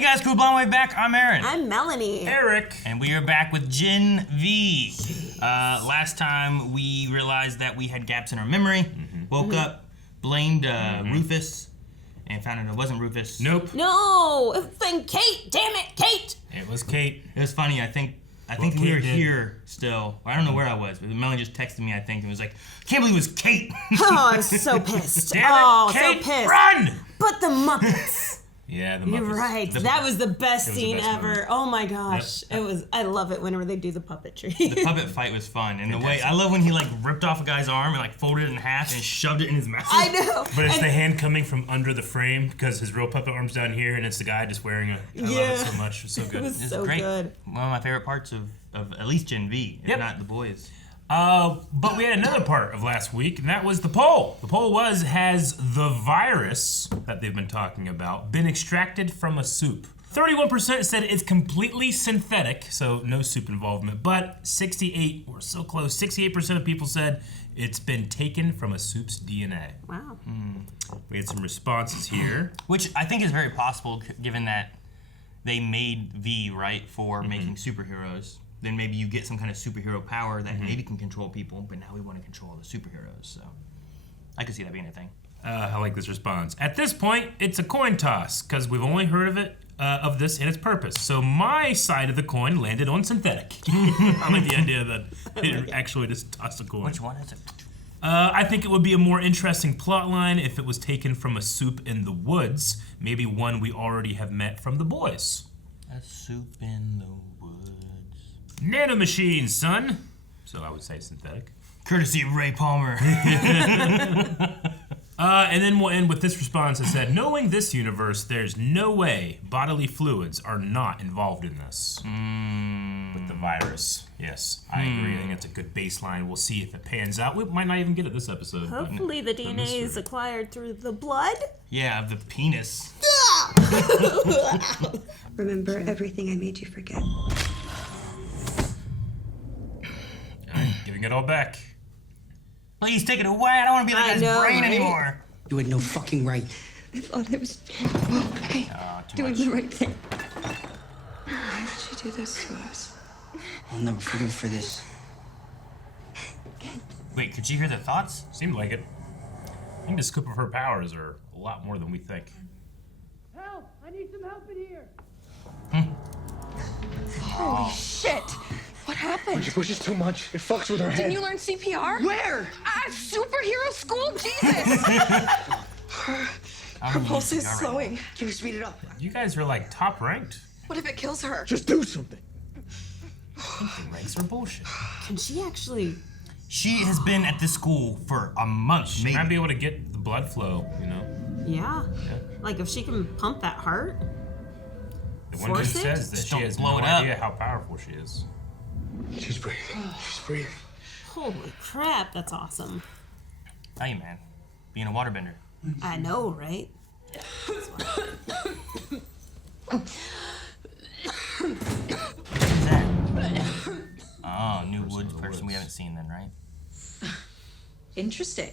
Hey guys, cool blonde way back. I'm Aaron. I'm Melanie. Eric. And we are back with Gen V. Last time we realized that we had gaps in our memory. Woke up, blamed Rufus, and found out it wasn't Rufus. Nope. No, it's been Cate. Damn it, Cate. It was Cate. It was funny. I think we were here still. I don't know where I was, but Melanie just texted me, I think, and was like, "Can't believe it was Cate." Oh, I was so pissed. Damn it, so Cate, pissed. run! But the Muppets. Yeah, the Muppets. You're right. That was the best scene ever. moment. Oh my gosh. Yep. It was. I love it whenever they do the puppetry. The puppet fight was fun, and the way I love when he like ripped off a guy's arm and like folded it in half and shoved it in his mouth. I know. But it's the hand coming from under the frame because his real puppet arm's down here, and it's the guy just wearing it. I love it so much. It's so good. It was It's so great. good. One of my favorite parts of at least Gen V, if not the boys. But we had another part of last week, and that was the poll. The poll was, has the virus that they've been talking about been extracted from a soup? 31% said it's completely synthetic, so no soup involvement, but 68, we're so close, 68% of people said it's been taken from a soup's DNA. Wow. We had some responses here. Which I think is very possible, given that they made V, right, for making superheroes. Then maybe you get some kind of superhero power that maybe can control people, but now we want to control the superheroes, so I could see that being a thing. I like this response. At this point, it's a coin toss, because we've only heard of this and its purpose. So my side of the coin landed on synthetic. I like the idea that it actually just tossed a coin. Which one is it? I think it would be a more interesting plot line if it was taken from a soup in the woods, maybe one we already have met from The Boys. A soup in the woods. Nanomachines, son. So I would say synthetic. Courtesy of Ray Palmer. And then we'll end with this response that said, knowing this universe, there's no way bodily fluids are not involved in this. With the virus. Yes, I agree. I think that's a good baseline. We'll see if it pans out. We might not even get it this episode. Hopefully the DNA is acquired through the blood. Yeah, of the penis. Remember everything I made you forget. Giving it all back. Please take it away. I don't want to be like his brain anymore. You had no fucking right. I thought I was okay. Doing the right thing. Why would you do this to us? I'll never forgive you for this. Wait, could you hear the thoughts? Seemed like it. I think the scope of her powers are a lot more than we think. Help! I need some help in here! Holy shit! What happened? When she pushes too much, it fucks with her head. Didn't you learn CPR? Where? At superhero school? Jesus! her pulse is slowing. Can you speed it up? You guys are like top ranked. What if it kills her? Just do something. I think the ranks are bullshit. Can she actually? She has been at this school for a month, She maybe. might be able to get the blood flow, you know? Yeah. Like if she can pump that heart. The one Force who it? says that Just she don't has blow no it up. idea how powerful she is. She's breathing. She's breathing. Holy crap! That's awesome. Hey, man. Being a waterbender. I know, right? Who's that? Oh, new woods person we haven't seen then, right? Interesting.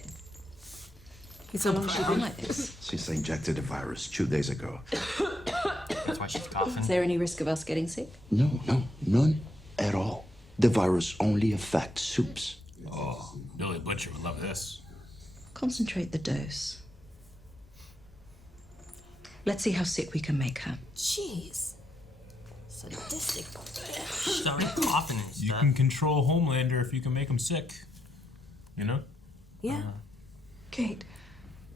He's so proud. Like this. She's injected the virus 2 days ago. That's why she's coughing. Is there any risk of us getting sick? No, none at all. The virus only affects soups. Oh, Billy Butcher would love this. Concentrate the dose. Let's see how sick we can make her. Jeez. Sadistic. She's already coughing and You stuff. can control Homelander if you can make him sick. You know? Yeah. Kate.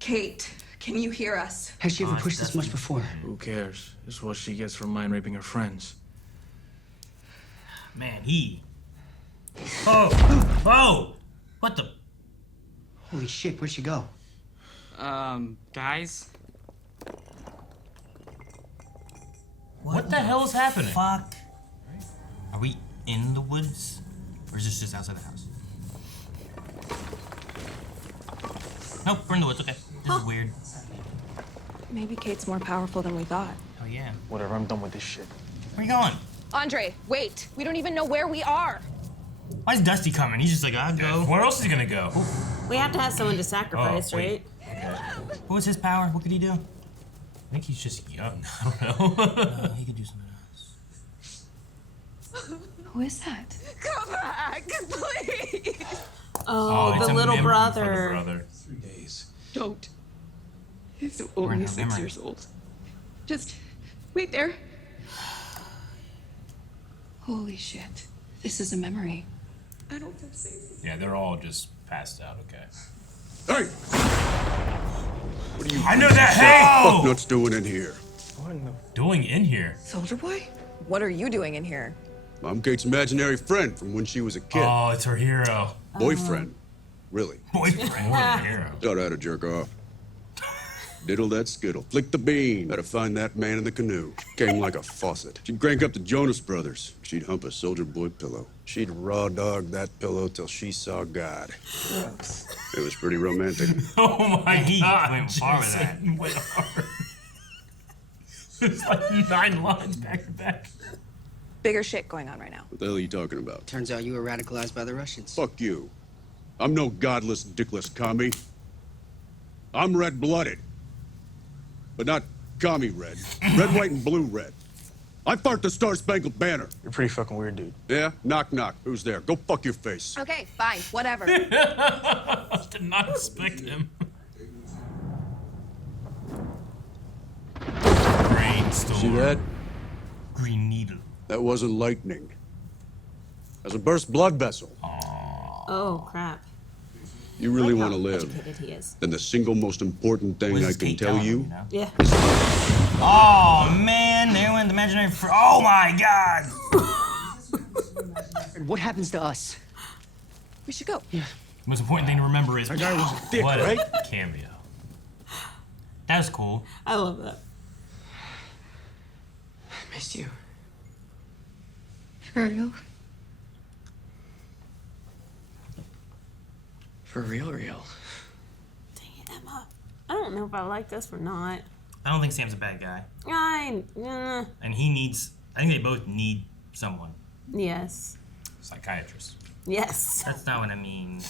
Kate, can you hear us? Has she ever pushed this much before? Who cares? This is what she gets for mind raping her friends. Man, Oh! What the? Holy shit, where'd she go? Guys? What the hell is happening? Fuck. Are we in the woods? Or is this just outside the house? Nope, we're in the woods, okay. This is weird. Maybe Kate's more powerful than we thought. Oh yeah. Whatever, I'm done with this shit. Where you going? Andre, wait. We don't even know where we are. Why is Dusty coming? He's just like, I'll go. Where else is he gonna go? We have to have someone to sacrifice, wait. right? What was his power? What could he do? think he's just young. I don't know. He could do something else. Who is that? Come back, please. Oh, it's the a little memory for the brother. brother. 3 days. Don't. He's in only her 6 memory. years old. Just wait there. Holy shit. This is a memory. I don't feel safe. Yeah, they're all just passed out. Okay. Hey! What are you I know that. Hey! fuck nuts doing in here? Doing in here. Soldier boy? What are you doing in here? I'm Kate's imaginary friend from when she was a kid. Oh, it's her hero. Boyfriend. Really. Boyfriend. More than a hero. Taught her how to jerk off. Diddle that skittle. Flick the bean. Had to find that man in the canoe. Came like a faucet. She'd crank up the Jonas Brothers. She'd hump a soldier boy pillow. She'd raw dog that pillow till she saw God. It was pretty romantic. Oh my He god. went far with that. Jason went hard. It's like 9 lines back to back. Bigger shit going on right now. What the hell are you talking about? Turns out you were radicalized by the Russians. Fuck you. I'm no godless, dickless commie. I'm red-blooded. But not commie red. Red, white, and blue red. I fart the Star-Spangled Banner. You're pretty fucking weird, dude. Yeah? Knock, knock. Who's there? Go fuck your face. Okay, fine, whatever. Did not expect him. Brainstorm. See that? Green Needle. That wasn't lightning. That's a burst blood vessel. Oh, crap. You really want to live, Educated he is. then the single most important thing What I is can Kate tell telling you him, know? Yeah. Oh man, there went the imaginary oh my god! What happens to us? We should go. The most important thing to remember is That guy was a dick, What right? a cameo. that was cool. I love that. I missed you. For real? For real, real. Dang it, Emma. I don't know if I like this or not. I don't think Sam's a bad guy, I and he needs. I think they both need someone. yes. Psychiatrist. Yes. That's not what I mean.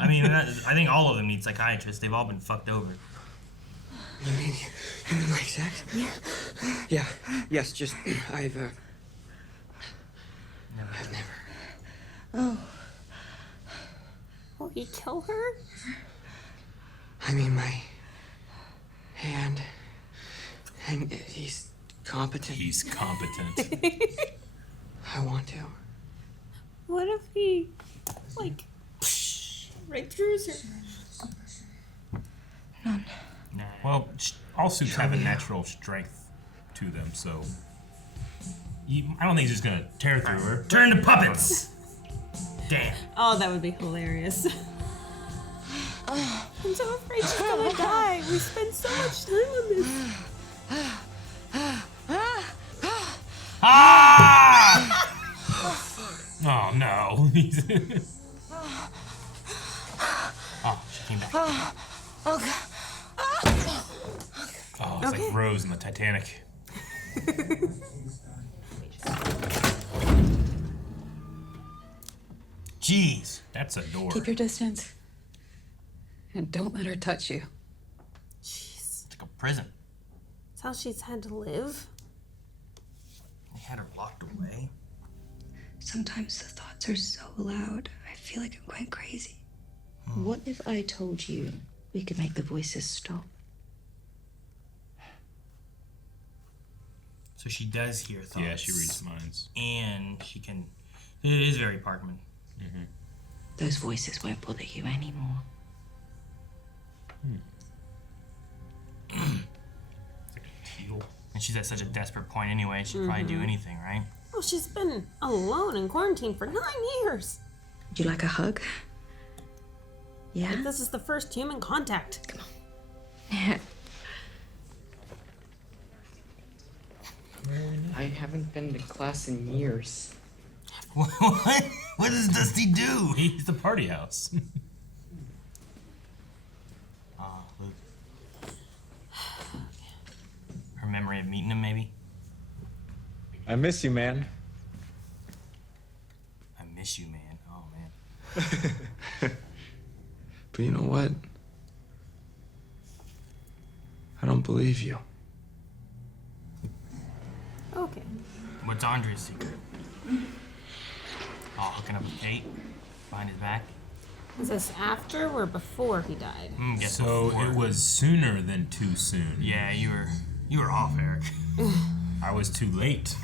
I mean, I think all of them need psychiatrists. They've all been fucked over. You mean like sex? Yeah. Yes, just, I've never. Will he kill her? I mean, my hand. And he's competent. He's competent. I want to. What if he, like, right through his... None. Nah. Well, all suits have a natural strength to them, so I don't think he's just gonna tear through her. Turn to puppets. Damn. Oh, that would be hilarious. I'm so afraid she's gonna die. We spent so much time on this. Ah! Oh no! Oh, she came back. Oh, it's like Rose in the Titanic. Jeez. That's a door. Keep your distance. And don't let her touch you. Jeez. It's like a prison. That's how she's had to live. They had her locked away. Sometimes the thoughts are so loud, I feel like I'm going crazy. What if I told you we could make the voices stop? So she does hear thoughts. Yeah, she reads minds. And she can. It is very Parkman. Those voices won't bother you anymore. And she's at such a desperate point anyway. She'd probably do anything, right? Well, she's been alone in quarantine for 9 years. Would you like a hug? Yeah? Like, this is the first human contact. Come Yeah. I haven't been to class in years. What? What does Dusty do? He's the party house. Oh, Luke. Her memory of meeting him, maybe? I miss you, man. I miss you, man. Oh, man. But you know what? I don't believe you. Okay. What's Andre's secret? Oh, hooking up with Cate behind his back. Was this after or before he died? Guess So before. it was sooner than too soon. Yeah, you were off, Eric. I was too late.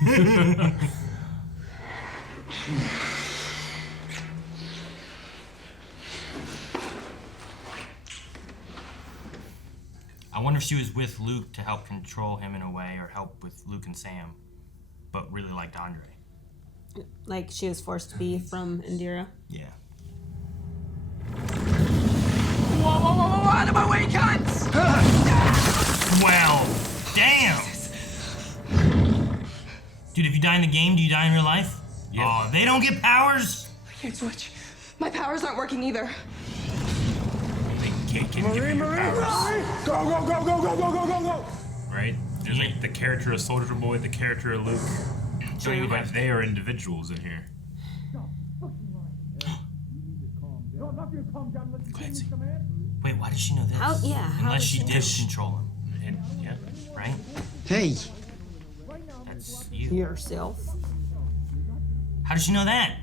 I wonder if she was with Luke to help control him in a way, or help with Luke and Sam, but really liked Andre. Like she was forced to be from Indira? Yeah. Whoa, out of my way, cunts! Well, damn! Dude, if you die in the game, do you die in real life? Yeah. Oh, they don't get powers? I can't switch. My powers aren't working either. Cate can give you your powers. Go, go, go, go, go, go, go, go, go! Right? There's like the character of Soldier Boy, the character of Luke. But they are individuals in here. Clancy. Wait, why does she know this? How Unless does she she did control him, And, yeah. right? Hey, That's you. Yourself. How does she know that?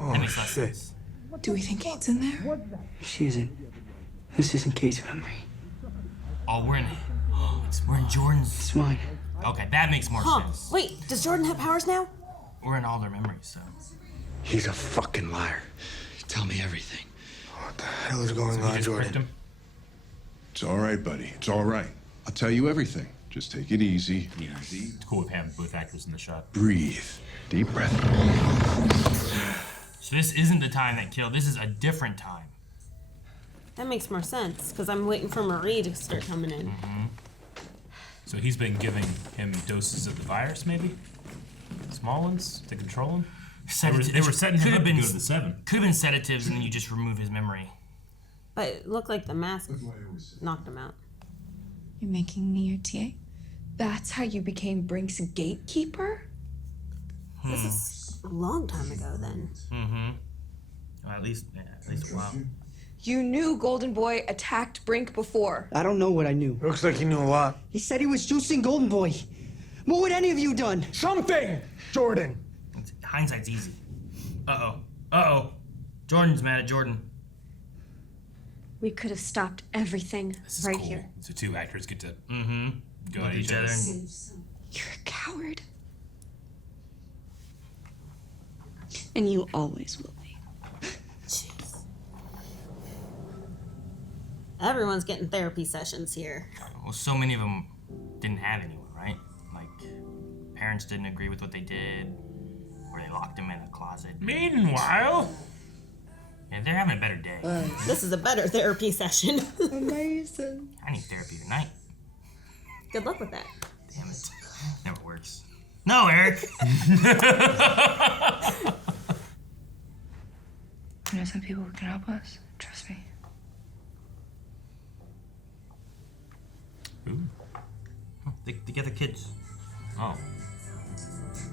Oh, That makes less shit. sense. Do we think Kate's in there? she isn't. This isn't Kate's memory. Oh, we're in Jordan's. It's mine. Okay, that makes more sense. Wait, does Jordan have powers now? We're in all their memories, so. He's a fucking liar. Tell me everything. What the hell is going He on, just pricked Jordan? him. It's all right, buddy. It's all right. I'll tell you everything. Just take it easy. Easy. It's cool with having both actors in the shot. Breathe. Deep breath. So this isn't the time that killed. This is a different time. That makes more sense, because I'm waiting for Marie to start coming in. So he's been giving him doses of the virus, maybe? Small ones to control him? They were setting him up to go to the 7. Could have been sedatives, and then you just remove his memory. But it looked like the mask knocked him out. You're making me your TA? That's how you became Brink's gatekeeper? This is a long time ago then. Well, at least a while. You knew Golden Boy attacked Brink before. I don't know what I knew. Looks like you knew a lot. He said he was juicing Golden Boy. What would any of you done? Something! Jordan! Hindsight's easy. Uh-oh. Jordan's mad at Jordan. We could have stopped everything This is right cool. here. So 2 actors get to go Look at each other. You're a coward. And you always will be. Jeez. Everyone's getting therapy sessions here. Well, so many of them didn't have anyone, right? Like, parents didn't agree with what they did, or they locked them in a closet. Meanwhile, Yeah, they're having a better day. This is a better therapy session. Amazing. I need therapy tonight. Good luck with that. Damn it. Never works. No, Eric! You know some people who can help us. Trust me. ooh, They get the kids. oh,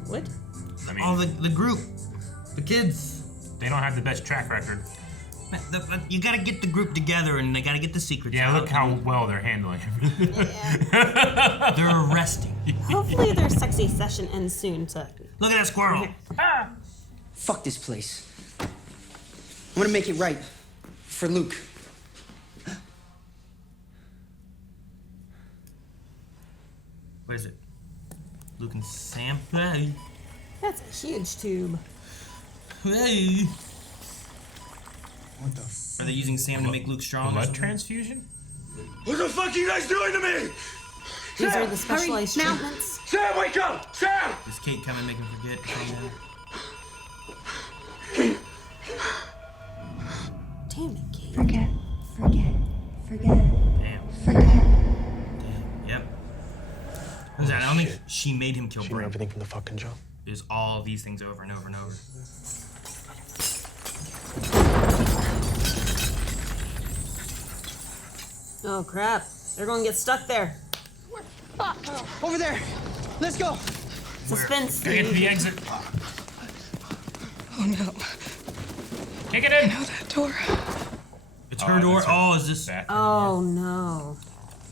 What? I mean, Oh, the group. The kids. they don't have the best track record. You gotta get the group together, and they gotta get the secrets Yeah, out. look how well they're handling it. They're arresting. Hopefully their sexy session ends soon, so... Look at that squirrel. Fuck this place. I'm gonna make it right. For Luke. What is it? Luke and Sam? Hey. That's a huge tube. Hey. What the f... Are they using Sam to make Luke strong? or Blood something? transfusion? What the fuck are you guys doing to me? These are the specialized now. treatments. Sam, wake up! Sam! Does Cate come and make him forget? Damn it, Cate. Forget. Damn. Yep. I don't think she made him kill She knew Brink. everything from the fucking jump. There's all these things over and over and over. Oh, crap. They're going to get stuck there. Over there. Let's go. Suspense. Gotta get to the exit. Oh no. Kick it in. No, that door. It's her door. that's her Oh, is this? bathroom. Oh, no.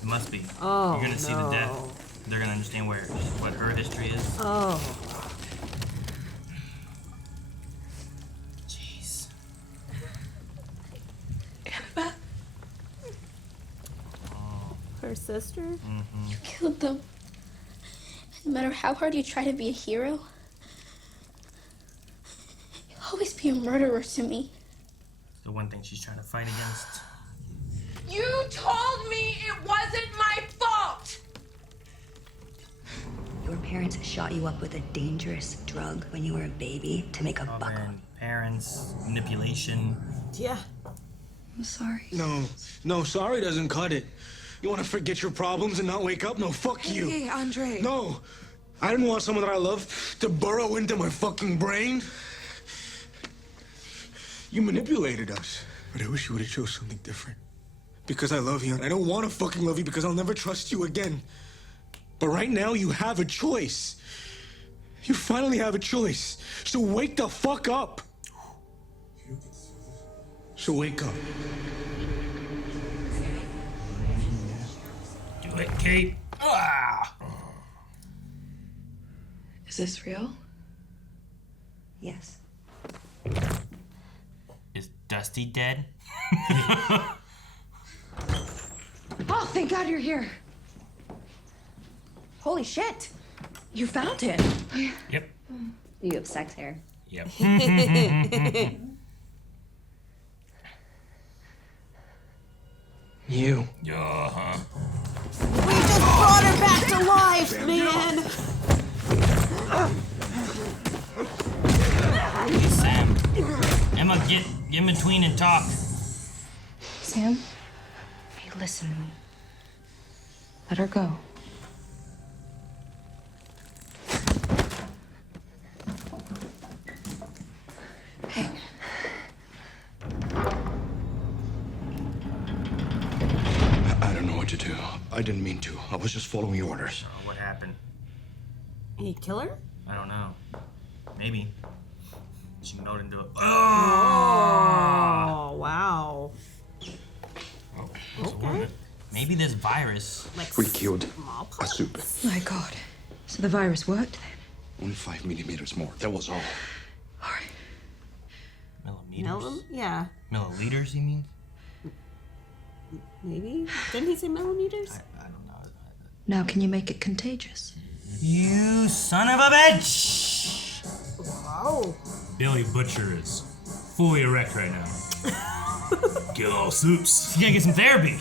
It must be. Oh, You're gonna see the death. they're gonna understand what her history is. Oh. Jeez. Annabeth, Her sister? you killed them. No matter how hard you try to be a hero, you'll always be a murderer to me. The one thing she's trying to fight against. You told me it wasn't my fault! Your parents shot you up with a dangerous drug when you were a baby to make a buck. Man, parents, manipulation. Yeah. I'm sorry. No, sorry doesn't cut it. You want to forget your problems and not wake up? No, fuck you. Hey, Andre. No, I didn't want someone that I love to burrow into my fucking brain. You manipulated us. But I wish you would have chose something different. Because I love you, and I don't want to fucking love you because I'll never trust you again. But right now, you have a choice. You finally have a choice. So wake the fuck up. So wake up. Do it, Cate. Ah! Is this real? Yes. Is Dusty dead? Oh, thank God you're here. Holy shit. You found it. Yep. You have sex hair. Yep. You. Uh-huh. We just brought her back to life, man. Hey, Sam. Emma, get in between and talk. Sam, hey, listen to me. Let her go. Hey. I don't know what to do. I didn't mean to. I was just following orders. What happened? He kill her? I don't know. Maybe. She gnawed into it. Oh, wow. Okay. Maybe this virus. We killed a soup. My God. So the virus worked then? Only 5 millimeters more. That was all. Millimeters? Yeah. Milliliters, you mean? Maybe? Didn't he say millimeters? I don't know. Now can you make it contagious? You son of a bitch! Wow. Billy Butcher is fully erect right now. Get all soups. You gotta get some therapy.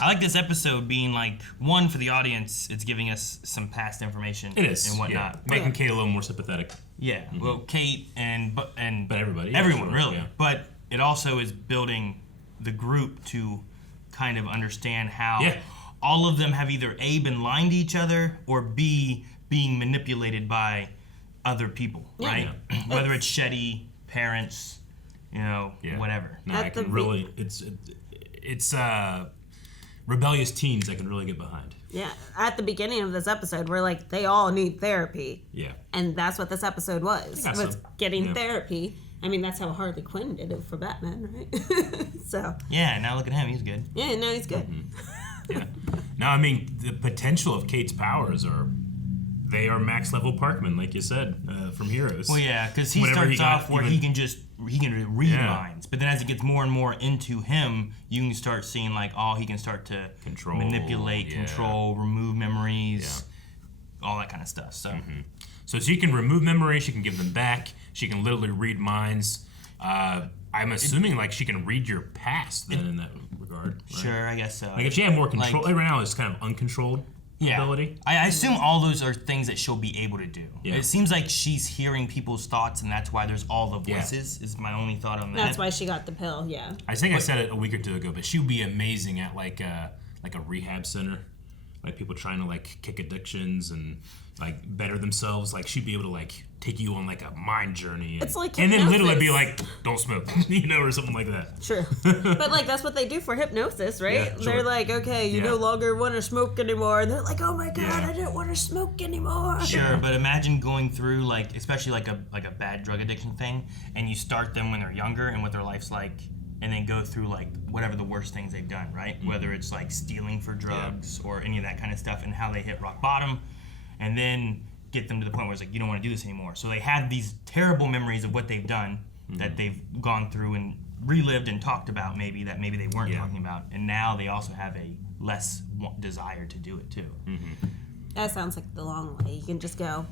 I like this episode being like, one, for the audience, it's giving us some past information. It is. And whatnot. Yeah. Making Cate a little more sympathetic. Yeah. Well, Cate but everybody. Everyone, sure, really. yeah. But it also is building the group to kind of understand how all of them have either A, been lying to each other, or B, being manipulated by other people, right? Yeah. Whether it's Shetty, parents, whatever. No, I can really, it's rebellious teens I can really get behind. Yeah, at the beginning of this episode, we're like, they all need therapy. Yeah. And that's what this episode was getting Yeah. therapy. I mean, that's how Harley Quinn did it for Batman, right? So. Yeah, now look at him, he's good. Yeah, now he's good. Yeah. Now, I mean, the potential of Cate's powers they are max level Parkman, like you said, from Heroes. Well, yeah, because he starts off where he can read minds, but then as it gets more and more into him, you can start seeing like, he can start to manipulate, control, remove memories, all that kind of stuff. So, so she can remove memories, she can give them back, she can literally read minds. I'm assuming like she can read your past then in that regard. Right? Sure, I guess so. Like if she had more control, right now it's kind of uncontrolled. Ability. I assume all those are things that she'll be able to do. Yeah. It seems like she's hearing people's thoughts, and that's why there's all the voices. Is my only thought on that. That's why she got the pill. Yeah. I think I said it a week or two ago, but she would be amazing at like a rehab center, like people trying to like kick addictions and like better themselves. Like she'd be able to like take you on like a mind journey. And, it's like and then literally hypnosis. be like, don't smoke, or something like that. Sure. But like that's what they do for hypnosis, right? Yeah, sure. They're like, okay, you no longer want to smoke anymore. And they're like, oh my God, I don't want to smoke anymore. Sure, but imagine going through like, especially like a bad drug addiction thing, and you start them when they're younger and what their life's like and then go through like whatever the worst things they've done, right? Whether it's like stealing for drugs or any of that kind of stuff, and how they hit rock bottom, and then get them to the point where it's like, you don't want to do this anymore. So they have these terrible memories of what they've done that they've gone through and relived and talked about, maybe they weren't talking about, and now they also have a less desire to do it too. That sounds like the long way. You can just go.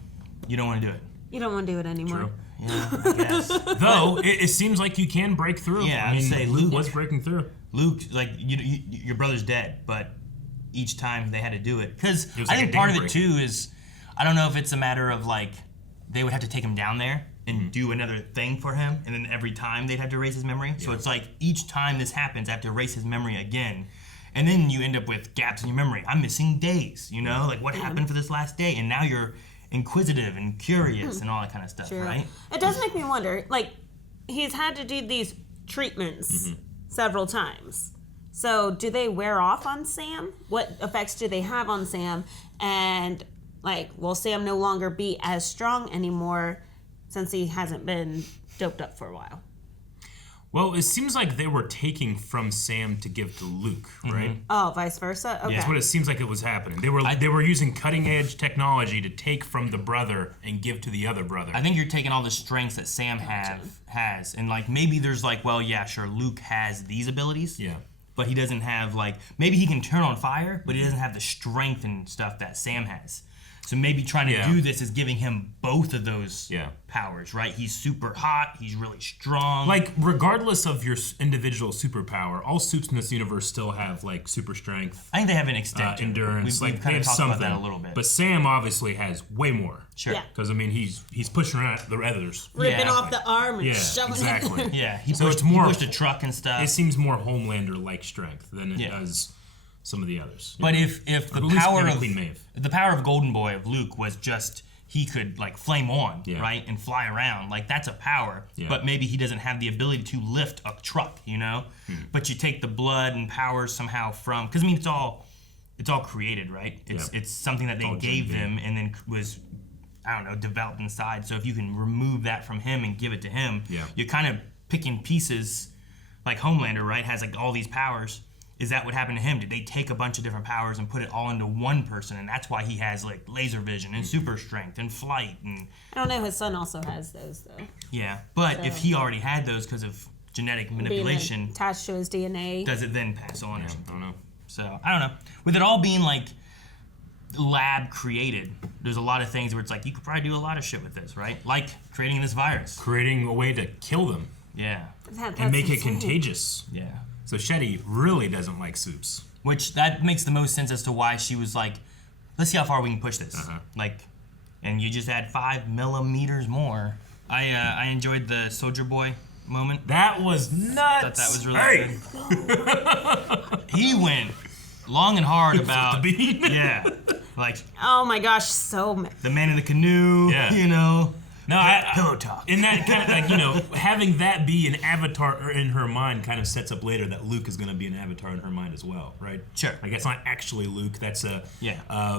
You don't want to do it. You don't want to do it anymore. True. Yeah, I guess. Though it seems like you can break through. Yeah, I mean, say Luke was breaking through. Luke, like your brother's dead, but each time they had to do it, because I like think a part of dam it breaking. too is, I don't know if it's a matter of like they would have to take him down there and do another thing for him, and then every time they'd have to erase his memory. So it's like each time this happens, I have to erase his memory again. And then you end up with gaps in your memory. I'm missing days, you know? Like, what happened for this last day? And now you're inquisitive and curious and all that kind of stuff, right? It does make me wonder, like, he's had to do these treatments several times. So do they wear off on Sam? What effects do they have on Sam? And, like, will Sam no longer be as strong anymore since he hasn't been doped up for a while? Well, it seems like they were taking from Sam to give to Luke, right? Oh, vice versa? Okay. Yeah, that's what it seems like it was happening. They were using cutting edge technology to take from the brother and give to the other brother. I think you're taking all the strengths that Sam has, and like maybe there's like, well, yeah, sure, Luke has these abilities. Yeah. But he doesn't have like, maybe he can turn on fire, but he doesn't have the strength and stuff that Sam has. So maybe trying to do this is giving him both of those powers, right? He's super hot, he's really strong. Like, regardless of your individual superpower, all supes in this universe still have, like, super strength. I think they have an extent. Endurance. We've like, kind they of have talked something. about that a little bit. But Sam obviously has way more. Sure. Because, I mean, he's pushing around the others. Ripping off the arm and yeah, shoving exactly. it. Yeah, he pushed a truck and stuff. It seems more Homelander-like strength than it does some of the others. But if the power of Golden Boy of Luke was just he could like flame on, right, and fly around, like that's a power. Yeah. But maybe he doesn't have the ability to lift a truck, you know. But you take the blood and powers somehow from, because I mean it's all created, right? It's something that they gave them and then was, I don't know, developed inside. So if you can remove that from him and give it to him, you're kind of picking pieces. Like Homelander, right, has like all these powers. Is that what happened to him? Did they take a bunch of different powers and put it all into one person, and that's why he has like laser vision and super strength and flight and? I don't know. His son also has those though. Yeah, but if he already had those because of genetic manipulation, being attached to his DNA, does it then pass on or something? I don't know. So I don't know. With it all being like lab created, there's a lot of things where it's like you could probably do a lot of shit with this, right? Like creating this virus, creating a way to kill them. Yeah, and make it contagious. Yeah. So Shetty really doesn't like soups. Which that makes the most sense as to why she was like, let's see how far we can push this. Like, and you just add 5 millimeters more. I enjoyed the Soldier Boy moment. That was nuts. I thought that was really good. He went long and hard about the bean. Yeah, like oh my gosh, so the man in the canoe. Yeah. You know. No, pillow talk. In that kind of like, you know, having that be an avatar in her mind kind of sets up later that Luke is going to be an avatar in her mind as well, right? Sure. Like it's not actually Luke. That's a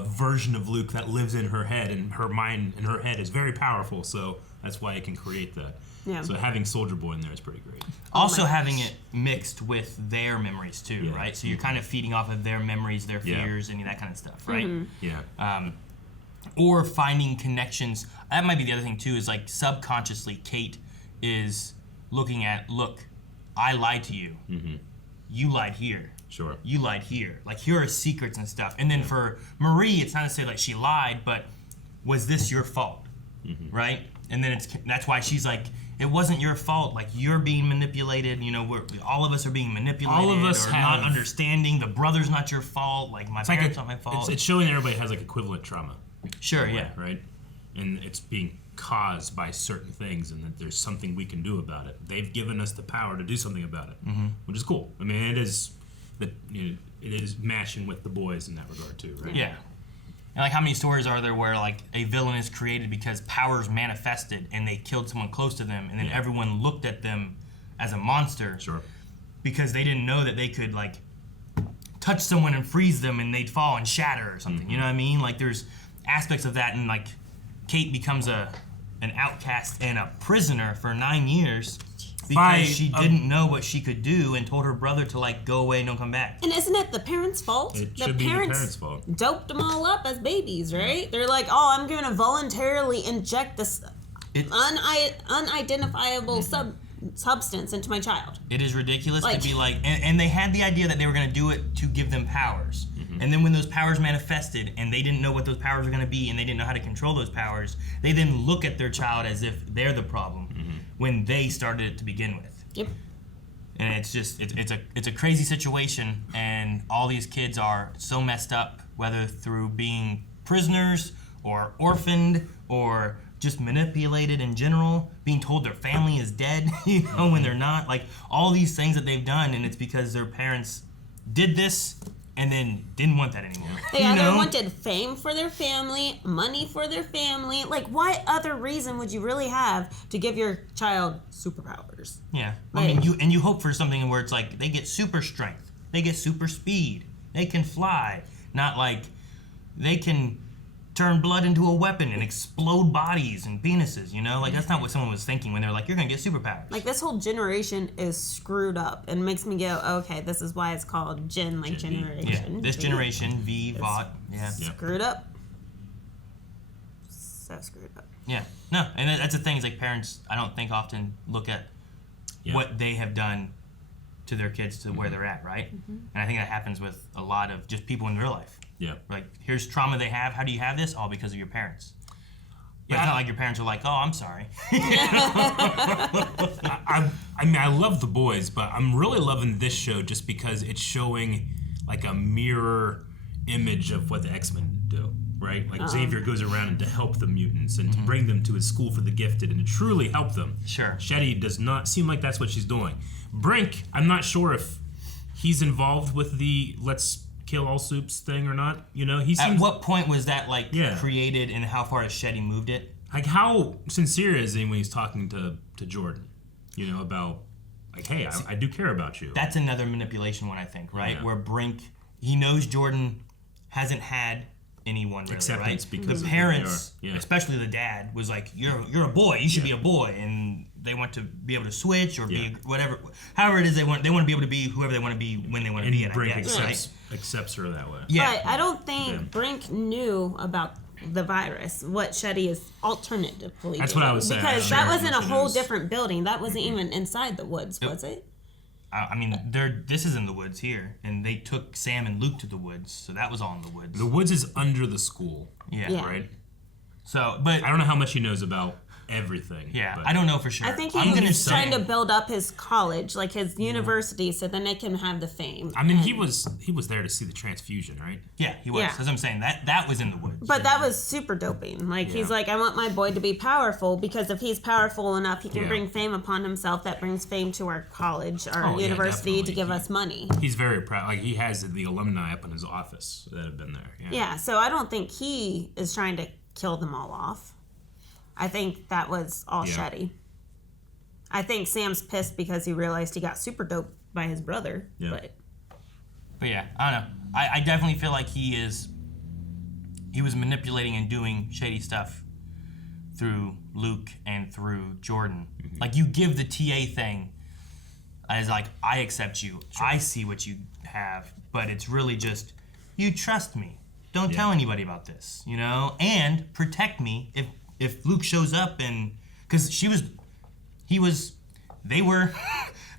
version of Luke that lives in her head, and her mind and her head is very powerful. So that's why it can create that. Yeah. So having Soldier Boy in there is pretty great. Also having it mixed with their memories too, right? So you're kind of feeding off of their memories, their fears, any of that kind of stuff, right? Yeah. Or finding connections. That might be the other thing too, is like subconsciously Cate is looking at, look, I lied to you. You lied here. Sure. You lied here. Like here are secrets and stuff. And then for Marie, it's not necessarily like she lied, but was this your fault? Right? And then that's why she's like, it wasn't your fault. Like you're being manipulated. You know, all of us are being manipulated. All of us or have, not understanding. The brother's not your fault. Like my parents not my fault. It's showing everybody has like equivalent trauma. Sure. Yeah. Right. And it's being caused by certain things, and that there's something we can do about it. They've given us the power to do something about it, which is cool. I mean, it is that it is mashing with the boys in that regard too, right? Yeah. And like, how many stories are there where like a villain is created because powers manifested and they killed someone close to them, and then everyone looked at them as a monster, because they didn't know that they could like touch someone and freeze them and they'd fall and shatter or something. You know what I mean? Like there's aspects of that, and like Cate becomes an outcast and a prisoner for 9 years, Because she didn't know what she could do and told her brother to like go away and don't come back. And isn't it the parents' fault? It should be the parents' fault. Doped them all up as babies, right? They're like, oh, I'm going to voluntarily inject this unidentifiable substance into my child. It is ridiculous to be like, and they had the idea that they were going to do it to give them powers. And then when those powers manifested and they didn't know what those powers were going to be and they didn't know how to control those powers, they then look at their child as if they're the problem when they started it to begin with. Yep. And it's just, it's a crazy situation, and all these kids are so messed up, whether through being prisoners or orphaned or just manipulated in general, being told their family is dead, when they're not. Like, all these things that they've done, and it's because their parents did this and then didn't want that anymore. They either wanted fame for their family, money for their family. Like, what other reason would you really have to give your child superpowers? Yeah. I mean, you hope for something where it's like they get super strength, they get super speed, they can fly, not like they can turn blood into a weapon and explode bodies and penises, Like, that's not what someone was thinking when they were like, you're gonna get superpowers. Like, this whole generation is screwed up and makes me go, okay, this is why it's called Gen generation. Yeah, this generation, VOT, yeah. Screwed up. So screwed up. Yeah, no, and that's the thing, is like parents, I don't think often look at what they have done to their kids to where they're at, right? And I think that happens with a lot of just people in real life. Yeah. Like, here's trauma they have. How do you have this? All because of your parents. But it's not like your parents are like, oh, I'm sorry. I mean, I love The Boys, but I'm really loving this show just because it's showing like a mirror image of what the X-Men do, right? Like Xavier goes around to help the mutants and to bring them to his school for the gifted and to truly help them. Sure. Shetty does not seem like that's what she's doing. Brink, I'm not sure if he's involved with the let's kill all soups thing or not. He seems. At what point was that created, and how far has Shetty moved it? Like, how sincere is he when he's talking to Jordan? About like, hey, I do care about you. That's another manipulation one, I think, right? Yeah. Where Brink, he knows Jordan hasn't had anyone really, acceptance right? because the parents, especially the dad, was like, you're a boy, you should be a boy, and they want to be able to switch or be whatever, however it is they want to be able to be whoever they want to be when they want to be it. Brink I guess, accepts her that way. Yeah, but I don't think Brink knew about the virus. What Shetty is alternatively That's what I was saying. Because that wasn't a whole different building. That wasn't even inside the woods, was it? I mean, this is in the woods here, and they took Sam and Luke to the woods, so that was all in the woods. The woods is under the school. Yeah. Right? So, but I don't know how much he knows about everything. Yeah, but I don't know for sure. I think he's trying to build up his college, like his university, so then they can have the fame. I mean, he was there to see the transfusion, right? Yeah, he was. Yeah. That's what I'm saying. That was in the woods. But that was super doping. Like, he's like, I want my boy to be powerful, because if he's powerful enough, he can bring fame upon himself. That brings fame to our college, our university, to give us money. He's very proud. Like, he has the alumni up in his office that have been there. Yeah, so I don't think he is trying to kill them all off. I think that was all Shetty. I think Sam's pissed because he realized he got super doped by his brother. Yeah. But yeah, I don't know. I definitely feel like he was manipulating and doing shady stuff through Luke and through Jordan. Mm-hmm. Like, you give the TA thing as like, I accept you. Sure. I see what you have. But it's really just, you trust me. Don't tell anybody about this, and protect me if Luke shows up, and because they were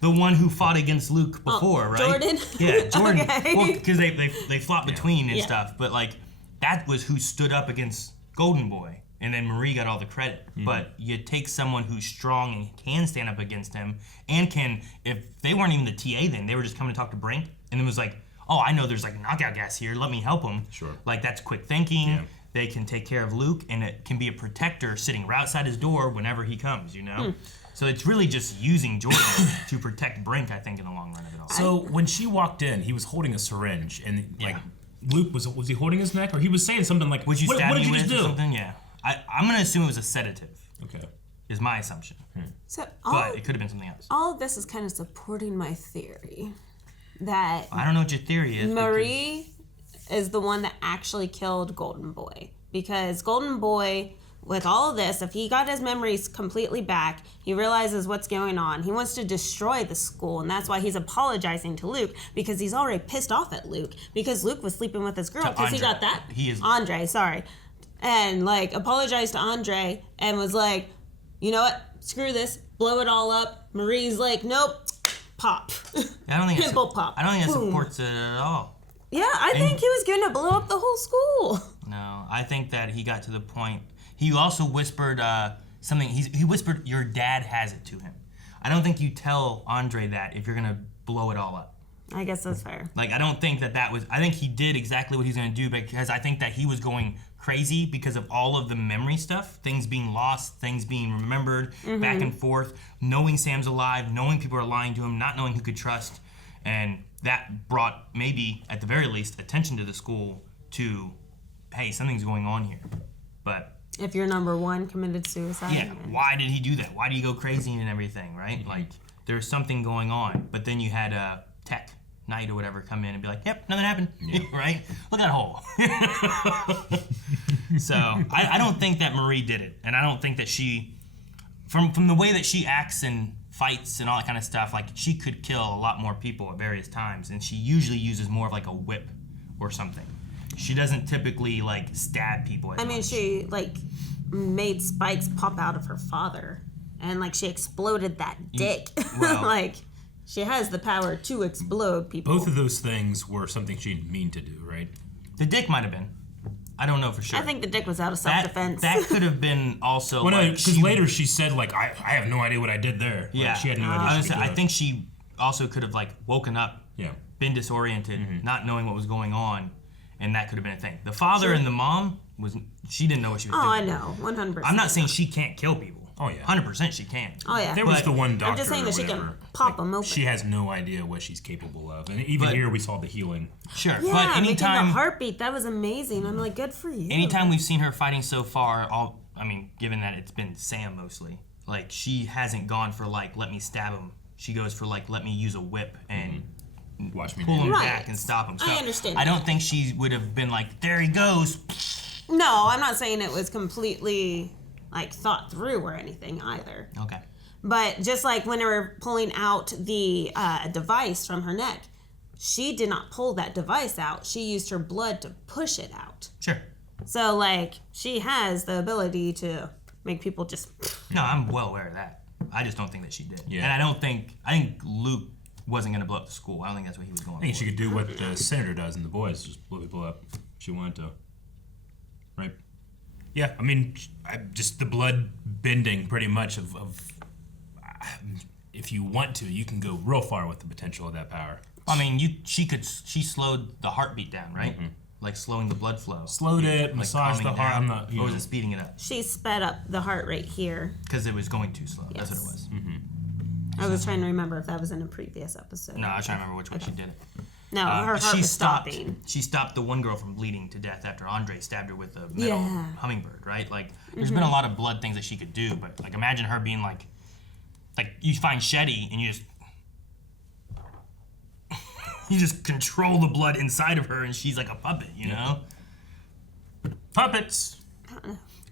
the one who fought against Luke before, right? Jordan? Yeah, Jordan. Okay. Well, because they fought between and stuff, but like, that was who stood up against Golden Boy, and then Marie got all the credit. Mm-hmm. But you take someone who's strong and can stand up against him, and if they weren't even the TA then, they were just coming to talk to Brink, and it was like, oh, I know there's like knockout gas here, let me help him. Sure. Like, that's quick thinking. Yeah. They can take care of Luke, and it can be a protector sitting right outside his door whenever he comes, So it's really just using Jordan to protect Brink, I think, in the long run of it all. So when she walked in, he was holding a syringe, and like, Luke, was he holding his neck, or he was saying something like, would you stab what did me you with just do? Or something? Yeah. I'm going to assume it was a sedative. Okay. Is my assumption. So but it could have been something else. All of this is kind of supporting my theory that I don't know what your theory is. Marie is the one that actually killed Golden Boy, because Golden Boy with all of this, if he got his memories completely back, he realizes what's going on. He wants to destroy the school, and that's why he's apologizing to Luke, because he's already pissed off at Luke because Luke was sleeping with his girl because he got that. He is Andre, sorry. And like apologized to Andre and was like, you know what? Screw this. Blow it all up. Marie's like, nope. Pop. I don't think Pimple pop. I don't think it Boom. supports it at all. Yeah, I think he was going to blow up the whole school. No, I think that he got to the point. He also whispered something. He whispered, "Your dad has it" to him. I don't think you tell Andre that if you're gonna blow it all up. I guess that's fair. Like, I don't think that was. I think he did exactly what he's gonna do, because I think that he was going crazy because of all of the memory stuff, things being lost, things being remembered, back and forth, knowing Sam's alive, knowing people are lying to him, not knowing who could trust, and that brought maybe, at the very least, attention to the school to, hey, something's going on here. But if your number one committed suicide. yeah, why did he do that? Why did he go crazy and everything, right? Like, there's something going on. But then you had Tech Knight or whatever come in and be like, yep, nothing happened, right? Look at that hole. So I don't think that Marie did it. And I don't think that she, from the way that she acts and fights and all that kind of stuff, like, she could kill a lot more people at various times. And she usually uses more of like a whip or something. She doesn't typically like stab people as much. She like made spikes pop out of her father, and like she exploded that dick. Well, like she has the power to explode people. Both of those things were something she didn't mean to do, right? The dick might have been. I don't know for sure. I think the dick was out of self-defense. That could have been also. Well, no, like, because later she said like, I have no idea what I did there. Yeah, like, she had no idea. I think she also could have like woken up, yeah, been disoriented, not knowing what was going on. And that could have been a thing. The father and the mom, she didn't know what she was doing. Oh, I know, 100%. I'm not saying she can't kill people. Oh, yeah. 100% she can. Oh, yeah. There was the one doctor. I'm just saying that she can pop them open. She has no idea what she's capable of. And even here we saw the healing. Sure, yeah, but anytime... making the heartbeat, that was amazing. I'm like, good for you. Anytime we've seen her fighting so far, given that it's been Sam mostly, like, she hasn't gone for, like, let me stab him. She goes for, like, let me use a whip and... Watch me pull him back and stop him. So I understand. I don't think she would have been like, there he goes. No, I'm not saying it was completely like thought through or anything either. Okay. But just like when they were pulling out the device from her neck, she did not pull that device out. She used her blood to push it out. Sure. So like she has the ability to make people just. No, I'm well aware of that. I just don't think that she did. Yeah. And I think Luke wasn't going to blow up the school. I don't think that's what he was going for. I think she could do what the senator does in The Boys, just blow people up if she wanted to. Right? Yeah, I mean, just the blood bending pretty much of if you want to, you can go real far with the potential of that power. I mean, she slowed the heartbeat down, right? Like slowing the blood flow. Slowed it, like massaged the heart. I'm not, or was it speeding it up? She sped up the heart rate here. Because it was going too slow. Yes. That's what it was. I was trying to remember if that was in a previous episode. No, I was trying to remember which way she did it. No, her heart was stopping. She stopped the one girl from bleeding to death after Andre stabbed her with a metal hummingbird, right? Like, there's been a lot of blood things that she could do, but like, imagine her being like you find Shetty and you just control the blood inside of her, and she's like a puppet, you know? Puppets.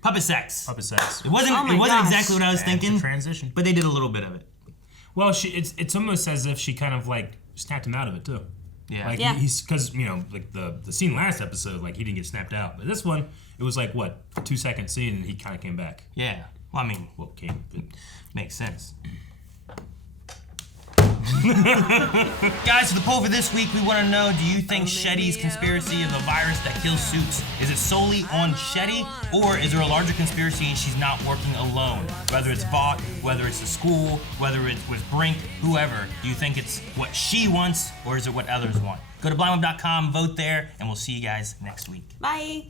Puppet sex. Puppet sex. It wasn't exactly what I was thinking. Transition. But they did a little bit of it. Well, it's almost as if she kind of like snapped him out of it too. Yeah. Like he's because like the scene last episode, like he didn't get snapped out, but this one it was like what, a 2-second scene and he kind of came back. Yeah. Well, I mean, but makes sense. Guys, for the poll for this week, we want to know, do you think Shetty's conspiracy of the virus that kills suits, is it solely on Shetty, or is there a larger conspiracy and she's not working alone? Whether it's Vought, whether it's the school, whether it's with Brink, whoever, do you think it's what she wants, or is it what others want? Go to blindweb.com, vote there, and we'll see you guys next week. Bye.